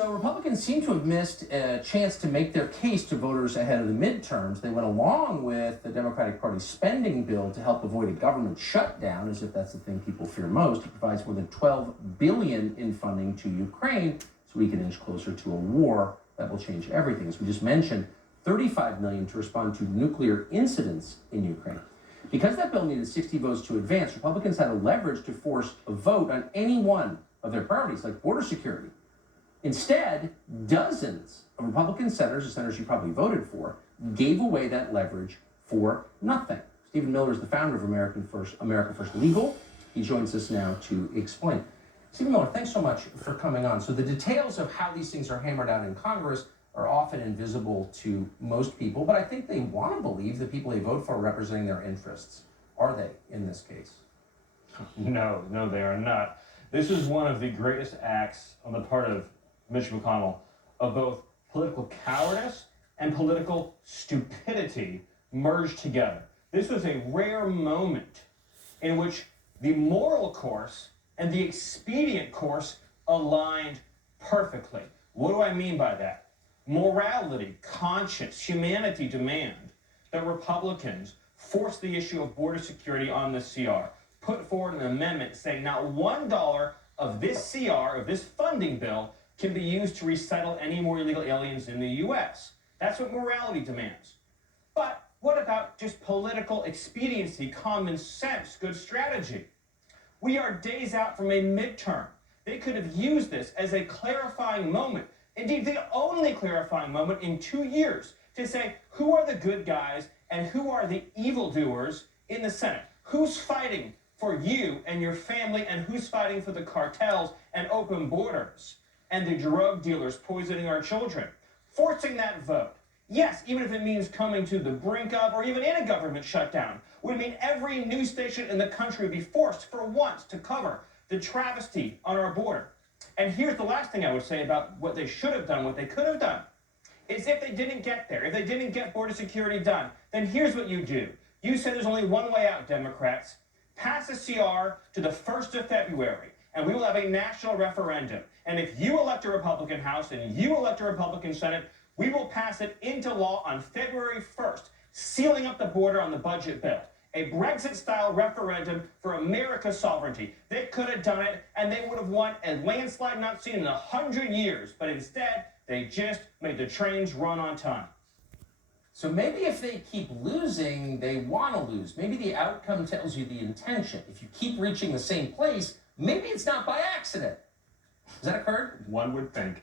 So Republicans seem to have missed a chance to make their case to voters ahead of the midterms. They went along with the Democratic Party's spending bill to help avoid a government shutdown, as if that's the thing people fear most. It provides more than $12 billion in funding to Ukraine, so we can inch closer to a war that will change everything. As we just mentioned, $35 million to respond to nuclear incidents in Ukraine. Because that bill needed 60 votes to advance, Republicans had a leverage to force a vote on any one of their priorities, like border security. Instead, dozens of Republican senators, the senators you probably voted for, gave away that leverage for nothing. Stephen Miller is the founder of America First Legal. He joins us now to explain. Stephen Miller, thanks so much for coming on. So the details of how these things are hammered out in Congress are often invisible to most people, but I think they want to believe the people they vote for are representing their interests. Are they in this case? No, they are not. This is one of the greatest acts on the part of Mitch McConnell of both political cowardice and political stupidity merged together. This was a rare moment in which the moral course and the expedient course aligned perfectly. What do I mean by that? Morality, conscience, humanity demand that Republicans force the issue of border security on the CR, put forward an amendment saying not $1 of this CR, of this funding bill, can be used to resettle any more illegal aliens in the U.S. That's what morality demands. But what about just political expediency, common sense, good strategy? We are days out from a midterm. They could have used this as a clarifying moment, indeed the only clarifying moment in 2 years, to say who are the good guys and who are the evildoers in the Senate. Who's fighting for you and your family, and who's fighting for the cartels and open borders and the drug dealers poisoning our children. Forcing that vote, yes, even if it means coming to the brink of or even in a government shutdown, would mean every news station in the country would be forced for once to cover the travesty on our border. And here's the last thing I would say about what they should have done, what they could have done, is if they didn't get there, if they didn't get border security done, then here's what you do. You said there's only one way out, Democrats. Pass a CR to the 1st of February, and we will have a national referendum. And if you elect a Republican House and you elect a Republican Senate, we will pass it into law on February 1st, sealing up the border on the budget bill. A Brexit-style referendum for America's sovereignty. They could have done it, and they would have won a landslide not seen in 100 years. But instead, they just made the trains run on time. So maybe if they keep losing, they want to lose. Maybe the outcome tells you the intention. If you keep reaching the same place, maybe it's not by accident. Has that occurred? One would think.